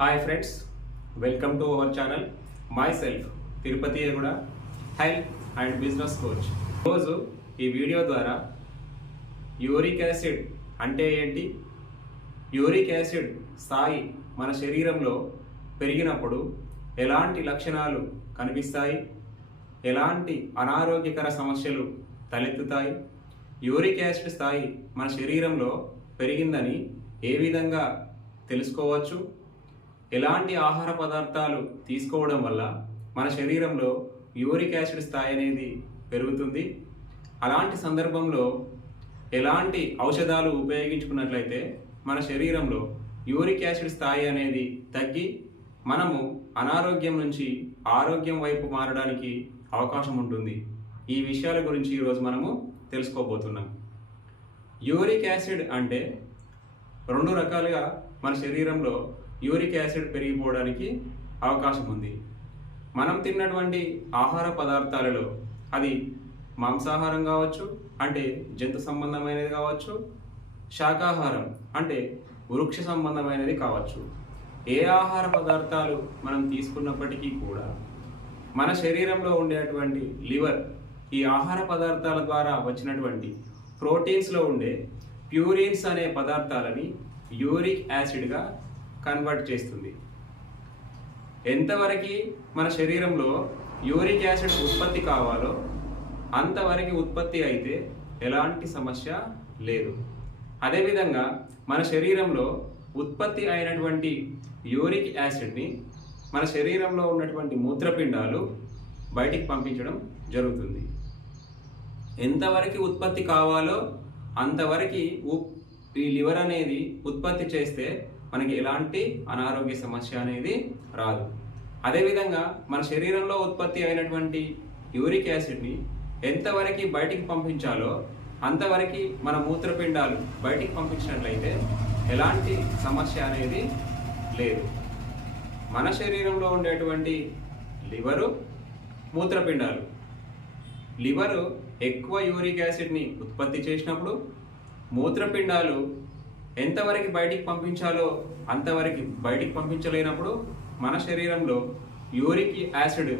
Hi friends, welcome to our channel. My self Tirupati Eguda, health and business coach. ఈరోజు ఈ video ద్వారా uric acid అంటే ఏంటి, యూరిక్ యాసిడ్ స్థాయి మన శరీరంలో పెరిగినప్పుడు ఎలాంటి లక్షణాలు కనిపిస్తాయి, ఎలాంటి అనారోగ్యకర సమస్యలు తలెత్తుతాయి, యూరిక్ యాసిడ్ స్థాయి మన శరీరంలో పెరిగిందని ఏ విధంగా తెలుసుకోవచ్చు, ఎలాంటి ఆహార పదార్థాలు తీసుకోవడం వల్ల మన శరీరంలో యూరిక్ యాసిడ్ స్థాయి అనేది పెరుగుతుంది, అలాంటి సందర్భంలో ఎలాంటి ఔషధాలు ఉపయోగించుకున్నట్లయితే మన శరీరంలో యూరిక్ యాసిడ్ స్థాయి అనేది తగ్గి మనము అనారోగ్యం నుంచి ఆరోగ్యం వైపు మారడానికి అవకాశం ఉంటుంది. ఈ విషయాల గురించి ఈరోజు మనము తెలుసుకోబోతున్నాం. యూరిక్ యాసిడ్ అంటే రెండు రకాలుగా మన శరీరంలో యూరిక్ యాసిడ్ పెరిగిపోవడానికి అవకాశం ఉంది. మనం తిన్నటువంటి ఆహార పదార్థాలలో అది మాంసాహారం కావచ్చు, అంటే జంతు సంబంధమైనది కావచ్చు, శాకాహారం అంటే వృక్ష సంబంధమైనది కావచ్చు. ఏ ఆహార పదార్థాలు మనం తీసుకున్నప్పటికీ కూడా మన శరీరంలో ఉండేటువంటి లివర్ ఈ ఆహార పదార్థాల ద్వారా వచ్చినటువంటి ప్రోటీన్స్లో ఉండే ప్యూరిన్స్ అనే పదార్థాలని యూరిక్ యాసిడ్గా కన్వర్ట్ చేస్తుంది. ఎంతవరకు మన శరీరంలో యూరిక్ యాసిడ్ ఉత్పత్తి కావాలో అంతవరకు ఉత్పత్తి అయితే ఎలాంటి సమస్య లేదు. అదేవిధంగా మన శరీరంలో ఉత్పత్తి అయినటువంటి యూరిక్ యాసిడ్ని మన శరీరంలో ఉన్నటువంటి మూత్రపిండాలు బయటికి పంపించడం జరుగుతుంది. ఎంతవరకు ఉత్పత్తి కావాలో అంతవరకు ఈ లివర్ అనేది ఉత్పత్తి చేస్తే మనకి ఎలాంటి అనారోగ్య సమస్య అనేది రాదు. అదేవిధంగా మన శరీరంలో ఉత్పత్తి అయినటువంటి యూరిక్ యాసిడ్ని ఎంతవరకు బయటికి పంపించాలో అంతవరకు మన మూత్రపిండాలు బయటికి పంపించినట్లయితే ఎలాంటి సమస్య అనేది లేదు. మన శరీరంలో ఉండేటువంటి లివరు, మూత్రపిండాలు, లివరు ఎక్కువ యూరిక్ యాసిడ్ని ఉత్పత్తి చేసినప్పుడు మూత్రపిండాలు ఎంతవరకు బయటికి పంపించాలో అంతవరకు బయటికి పంపించలేనప్పుడు మన శరీరంలో యూరిక్ యాసిడ్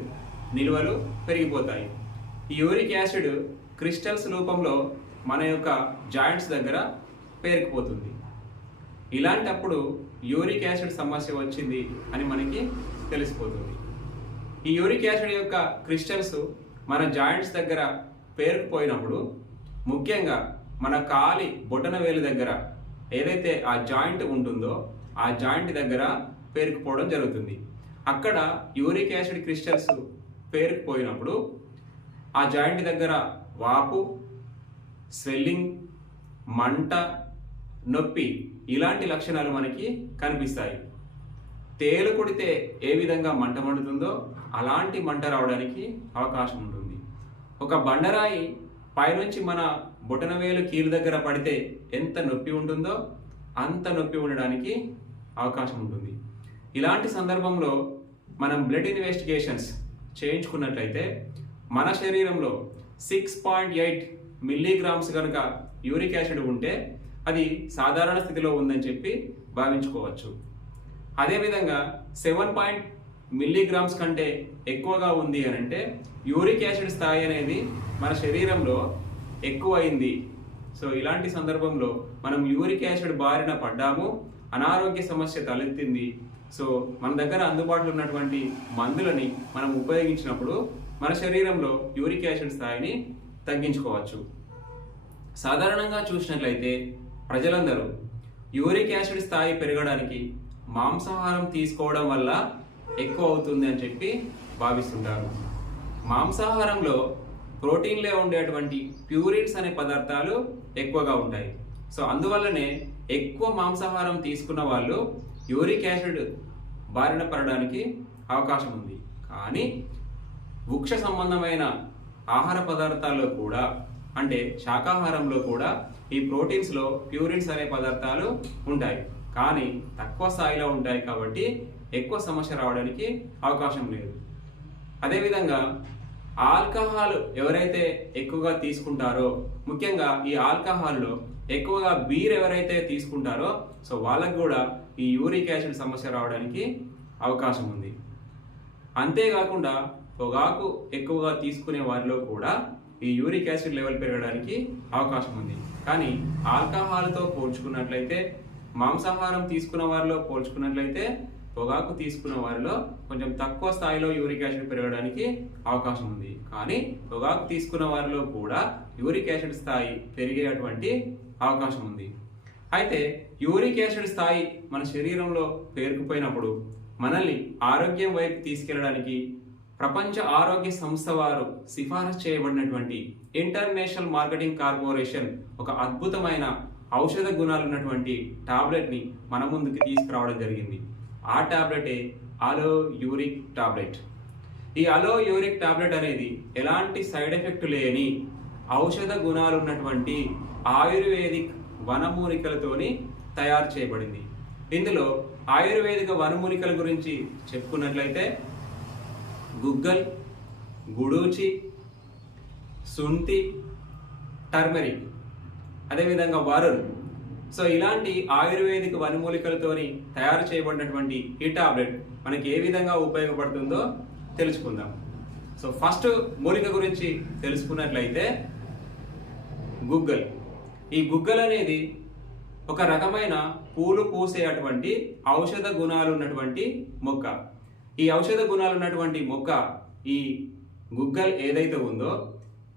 నిల్వలు పెరిగిపోతాయి. ఈ యూరిక్ యాసిడ్ క్రిస్టల్స్ రూపంలో మన యొక్క జాయింట్స్ దగ్గర పేరుకుపోతుంది. ఇలాంటప్పుడు యూరిక్ యాసిడ్ సమస్య వచ్చింది అని మనకి తెలిసిపోతుంది. ఈ యూరిక్ యాసిడ్ యొక్క క్రిస్టల్స్ మన జాయింట్స్ దగ్గర పేరుకుపోయినప్పుడు ముఖ్యంగా మన కాలి బొటన వేలు దగ్గర ఏదైతే ఆ జాయింట్ ఉంటుందో ఆ జాయింట్ దగ్గర పేరుకుపోవడం జరుగుతుంది. అక్కడ యూరిక్ యాసిడ్ క్రిస్టల్స్ పేరుకుపోయినప్పుడు ఆ జాయింట్ దగ్గర వాపు, స్వెల్లింగ్, మంట, నొప్పి ఇలాంటి లక్షణాలు మనకి కనిపిస్తాయి. తేలు కొడితే ఏ విధంగా మంట మండుతుందో అలాంటి మంట రావడానికి అవకాశం ఉంటుంది. ఒక బండరాయి పైనుంచి మన బొటనవేలు కీలు దగ్గర పడితే ఎంత నొప్పి ఉంటుందో అంత నొప్పి ఉండడానికి అవకాశం ఉంటుంది. ఇలాంటి సందర్భంలో మనం బ్లడ్ ఇన్వెస్టిగేషన్స్ చేయించుకున్నట్లయితే మన శరీరంలో 6.8 మిల్లీగ్రామ్స్ కనుక యూరిక్ యాసిడ్ ఉంటే అది సాధారణ స్థితిలో ఉందని చెప్పి భావించుకోవచ్చు. అదేవిధంగా 7 మిల్లీగ్రామ్స్ కంటే ఎక్కువగా ఉంది అని అంటే యూరిక్ యాసిడ్ స్థాయి అనేది మన శరీరంలో ఎక్కువైంది. సో ఇలాంటి సందర్భంలో మనం యూరిక్ యాసిడ్ బారిన పడ్డాము, అనారోగ్య సమస్య తలెత్తింది. సో మన దగ్గర అందుబాటులో ఉన్నటువంటి మందులని మనం ఉపయోగించినప్పుడు మన శరీరంలో యూరిక్ యాసిడ్ స్థాయిని తగ్గించుకోవచ్చు. సాధారణంగా చూసినట్లయితే ప్రజలందరూ యూరిక్ యాసిడ్ స్థాయి పెరగడానికి మాంసాహారం తీసుకోవడం వల్ల ఎక్కువ అవుతుంది అని చెప్పి భావిస్తుంటారు. మాంసాహారంలో ప్రోటీన్లో ఉండేటువంటి ప్యూరిన్స్ అనే పదార్థాలు ఎక్కువగా ఉంటాయి. సో అందువల్లనే ఎక్కువ మాంసాహారం తీసుకున్న వాళ్ళు యూరిక్ యాసిడ్ బారిన పడడానికి అవకాశం ఉంది. కానీ వృక్ష సంబంధమైన ఆహార పదార్థాల్లో కూడా, అంటే శాకాహారంలో కూడా ఈ ప్రోటీన్స్లో ప్యూరిన్స్ అనే పదార్థాలు ఉంటాయి, కానీ తక్కువ స్థాయిలో ఉంటాయి కాబట్టి ఎక్కువ సమస్య రావడానికి అవకాశం లేదు. అదేవిధంగా ఆల్కహాల్ ఎవరైతే ఎక్కువగా తీసుకుంటారో, ముఖ్యంగా ఈ ఆల్కహాల్లో ఎక్కువగా బీర్ ఎవరైతే తీసుకుంటారో సో వాళ్ళకు కూడా ఈ యూరిక్ యాసిడ్ సమస్య రావడానికి అవకాశం ఉంది. అంతేకాకుండా పొగాకు ఎక్కువగా తీసుకునే వారిలో కూడా ఈ యూరిక్ యాసిడ్ లెవెల్ పెరగడానికి అవకాశం ఉంది. కానీ ఆల్కహాల్తో పోల్చుకున్నట్లయితే, మాంసాహారం తీసుకున్న వారిలో పోల్చుకున్నట్లయితే పొగాకు తీసుకున్న వారిలో కొంచెం తక్కువ స్థాయిలో యూరిక్ యాసిడ్ పెరగడానికి అవకాశం ఉంది. కానీ పొగాకు తీసుకున్న వారిలో కూడా యూరిక్ యాసిడ్ స్థాయి పెరిగేటువంటి అవకాశం ఉంది. అయితే యూరిక్ యాసిడ్ స్థాయి మన శరీరంలో పేరుకుపోయినప్పుడు మనల్ని ఆరోగ్యం వైపు తీసుకెళ్లడానికి ప్రపంచ ఆరోగ్య సంస్థ వారు సిఫారసు చేయబడినటువంటి ఇంటర్నేషనల్ మార్కెటింగ్ కార్పొరేషన్ ఒక అద్భుతమైన ఔషధ గుణాలు ఉన్నటువంటి టాబ్లెట్ని మన ముందుకి తీసుకురావడం జరిగింది. ఆ టాబ్లెటే అలో యూరిక్ టాబ్లెట్. ఈ అలో యూరిక్ టాబ్లెట్ అనేది ఎలాంటి సైడ్ ఎఫెక్ట్ లేని ఔషధ గుణాలు ఉన్నటువంటి ఆయుర్వేదిక్ వనమూలికలతోని తయారు చేయబడింది. ఇందులో ఆయుర్వేదిక వనమూలికల గురించి చెప్పుకున్నట్లయితే గుగ్గల్, గుడూచి, శుంఠి, టర్మరిక్, అదేవిధంగా వరుణ్. సో ఇలాంటి ఆయుర్వేదిక వనమూలికలతోని తయారు చేయబడినటువంటి ఈ టాబ్లెట్ మనకి ఏ విధంగా ఉపయోగపడుతుందో తెలుసుకుందాం. సో ఫస్ట్ మూలిక గురించి తెలుసుకున్నట్లయితే గుగ్గల్. ఈ గుగ్గల్ అనేది ఒక రకమైన పూలు పూసేటువంటి ఔషధ గుణాలు ఉన్నటువంటి మొక్క. ఈ ఔషధ గుణాలు ఉన్నటువంటి మొక్క ఈ గుగ్గల్ ఏదైతే ఉందో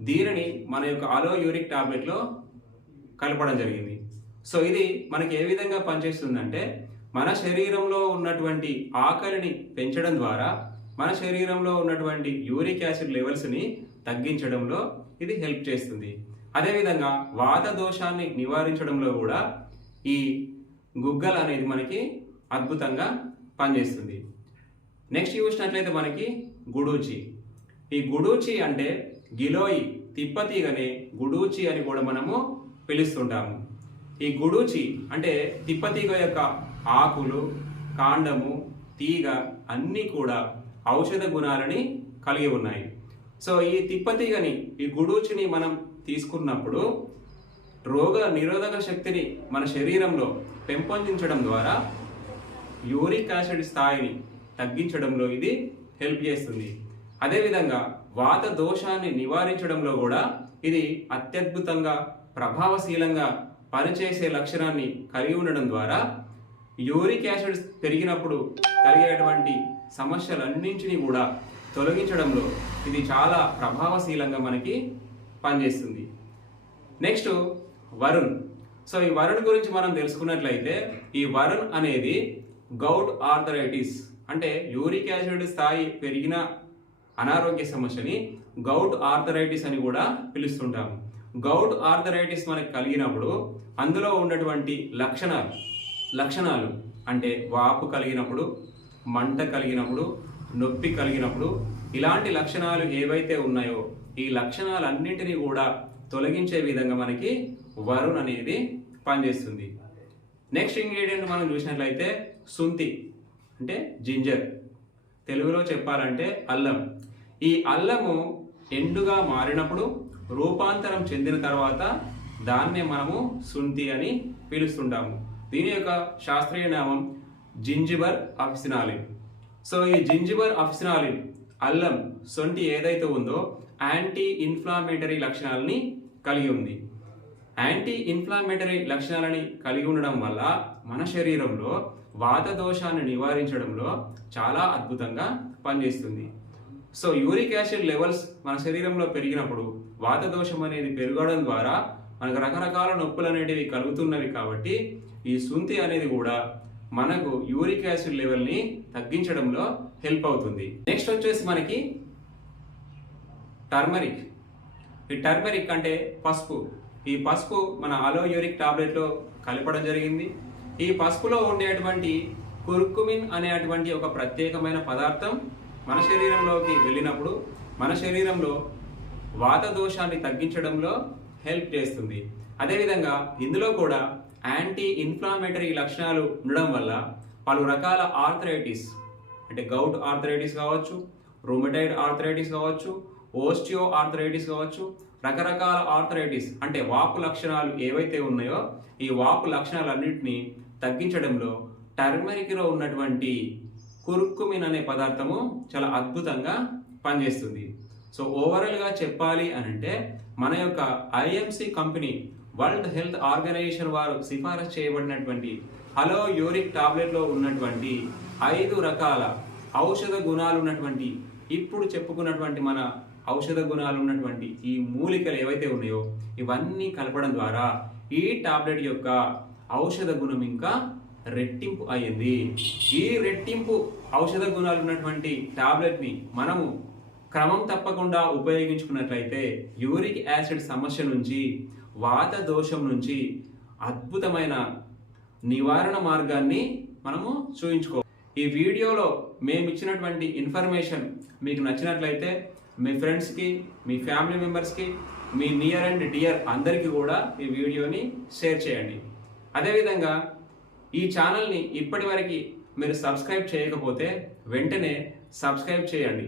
దీనిని మన యొక్క అలో యూరిక్ టాబ్లెట్లో కలపడం జరిగింది. సో ఇది మనకి ఏ విధంగా పనిచేస్తుందంటే, మన శరీరంలో ఉన్నటువంటి ఆకలిని పెంచడం ద్వారా మన శరీరంలో ఉన్నటువంటి యూరిక్ యాసిడ్ లెవెల్స్ని తగ్గించడంలో ఇది హెల్ప్ చేస్తుంది. అదేవిధంగా వాత దోషాన్ని నివారించడంలో కూడా ఈ గుగ్గల్ అనేది మనకి అద్భుతంగా పనిచేస్తుంది. నెక్స్ట్ చూసినట్లయితే మనకి గుడూచి. ఈ గుడూచి అంటే గిలోయి, తిప్పతీగనే గుడూచి అని కూడా మనము పిలుస్తుంటాము. ఈ గుడూచి అంటే తిప్పతీగ యొక్క ఆకులు, కాండము, తీగ అన్నీ కూడా ఔషధ గుణాలని కలిగి ఉన్నాయి. సో ఈ తిప్పతీగని, ఈ గుడూచిని మనం తీసుకున్నప్పుడు రోగ నిరోధక శక్తిని మన శరీరంలో పెంపొందించడం ద్వారా యూరిక్ యాసిడ్ స్థాయిని తగ్గించడంలో ఇది హెల్ప్ చేస్తుంది. అదేవిధంగా వాత దోషాన్ని నివారించడంలో కూడా ఇది అత్యద్భుతంగా ప్రభావశీలంగా పనిచేసే లక్షణాన్ని కలిగి ఉండడం ద్వారా యూరిక్ యాసిడ్ పెరిగినప్పుడు కలిగేటువంటి సమస్యలన్నింటినీ కూడా తొలగించడంలో ఇది చాలా ప్రభావశీలంగా మనకి పనిచేస్తుంది. నెక్స్ట్ వరుణ్. సో ఈ వరుణ్ గురించి మనం తెలుసుకున్నట్లయితే ఈ వరుణ్ అనేది గౌట్ ఆర్థరైటిస్ అంటే యూరిక్ యాసిడ్ స్థాయి పెరిగిన అనారోగ్య సమస్యని గౌట్ ఆర్థరైటిస్ అని కూడా పిలుస్తుంటాము. గౌట్ ఆర్థరైటిస్ మనకి కలిగినప్పుడు అందులో ఉన్నటువంటి లక్షణాలు అంటే వాపు కలిగినప్పుడు, మంట కలిగినప్పుడు, నొప్పి కలిగినప్పుడు ఇలాంటి లక్షణాలు ఏవైతే ఉన్నాయో ఈ లక్షణాలన్నింటినీ కూడా తొలగించే విధంగా మనకి వరుణ్ అనేది పనిచేస్తుంది. నెక్స్ట్ ఇంగ్రీడియంట్ మనం చూసినట్లయితే శుంఠి అంటే జింజర్, తెలుగులో చెప్పాలంటే అల్లం. ఈ అల్లము ఎండుగా మారినప్పుడు రూపాంతరం చెందిన తర్వాత దాన్నే మనము శుంఠి అని పిలుస్తుంటాము. దీని యొక్క శాస్త్రీయ నామం జింజిబర్ అఫిసినాలిన్. సో ఈ జింజిబర్ అఫిసినాలిన్ అల్లం, శొంఠి ఏదైతే ఉందో యాంటీ ఇన్ఫ్లామేటరీ లక్షణాలని కలిగి ఉంది. యాంటీ ఇన్ఫ్లామేటరీ లక్షణాలని కలిగి ఉండడం వల్ల మన శరీరంలో వాత దోషాన్ని నివారించడంలో చాలా అద్భుతంగా పనిచేస్తుంది. సో యూరిక్ యాసిడ్ లెవెల్స్ మన శరీరంలో పెరిగినప్పుడు వాత దోషం అనేది పెరగడం ద్వారా మనకు రకరకాల నొప్పులు అనేటివి కలుగుతున్నవి. కాబట్టి ఈ శుంఠి అనేది కూడా మనకు యూరిక్ యాసిడ్ లెవెల్ని తగ్గించడంలో హెల్ప్ అవుతుంది. నెక్స్ట్ వచ్చేసి మనకి టర్మరిక్. ఈ టర్మరిక్ అంటే పసుపు. ఈ పసుపు మన అలో యూరిక్ టాబ్లెట్లో కలపడం జరిగింది. ఈ పసుపులో ఉండేటువంటి కుర్కుమిన్ అనేటువంటి ఒక ప్రత్యేకమైన పదార్థం మన శరీరంలోకి వెళ్ళినప్పుడు మన శరీరంలో వాత దోషాన్ని తగ్గించడంలో హెల్ప్ చేస్తుంది. అదేవిధంగా ఇందులో కూడా యాంటీ ఇన్ఫ్లామేటరీ లక్షణాలు ఉండడం వల్ల పలు రకాల ఆర్థరైటిస్ అంటే గౌట్ ఆర్థరైటిస్ కావచ్చు, రూమటైడ్ ఆర్థరైటిస్ కావచ్చు, ఓస్టియో ఆర్థరైటిస్ కావచ్చు, రకరకాల ఆర్థరైటిస్ అంటే వాపు లక్షణాలు ఏవైతే ఉన్నాయో ఈ వాపు లక్షణాలన్నింటినీ తగ్గించడంలో టర్మరిక్లో ఉన్నటువంటి కుర్కుమిన్ అనే పదార్థము చాలా అద్భుతంగా పనిచేస్తుంది. సో ఓవరాల్గా చెప్పాలి అనంటే మన యొక్క IMC company World Health Organization వారు సిఫారసు చేయబడినటువంటి హలో యూరిక్ టాబ్లెట్లో ఉన్నటువంటి 5 రకాల ఔషధ గుణాలు ఉన్నటువంటి ఇప్పుడు చెప్పుకున్నటువంటి మన ఔషధ గుణాలు ఉన్నటువంటి ఈ మూలికలు ఏవైతే ఉన్నాయో ఇవన్నీ కలపడం ద్వారా ఈ టాబ్లెట్ యొక్క ఔషధ గుణం ఇంకా రెట్టింపు అయ్యింది. ఈ రెట్టింపు ఔషధ గుణాలు ఉన్నటువంటి టాబ్లెట్ని మనము క్రమం తప్పకుండా ఉపయోగించుకున్నట్లయితే యూరిక్ యాసిడ్ సమస్య నుంచి, వాత దోషం నుంచి అద్భుతమైన నివారణ మార్గాన్ని మనము చూయించుకో. ఈ వీడియోలో మేము ఇచ్చినటువంటి ఇన్ఫర్మేషన్ మీకు నచ్చినట్లయితే మీ ఫ్రెండ్స్కి, మీ ఫ్యామిలీ మెంబర్స్కి, మీ నియర్ అండ్ డియర్ అందరికీ కూడా ఈ వీడియోని షేర్ చేయండి. అదేవిధంగా ఈ ఛానల్ని ఇప్పటివరకు మీరు సబ్స్క్రైబ్ చేయకపోతే వెంటనే సబ్స్క్రైబ్ చేయండి.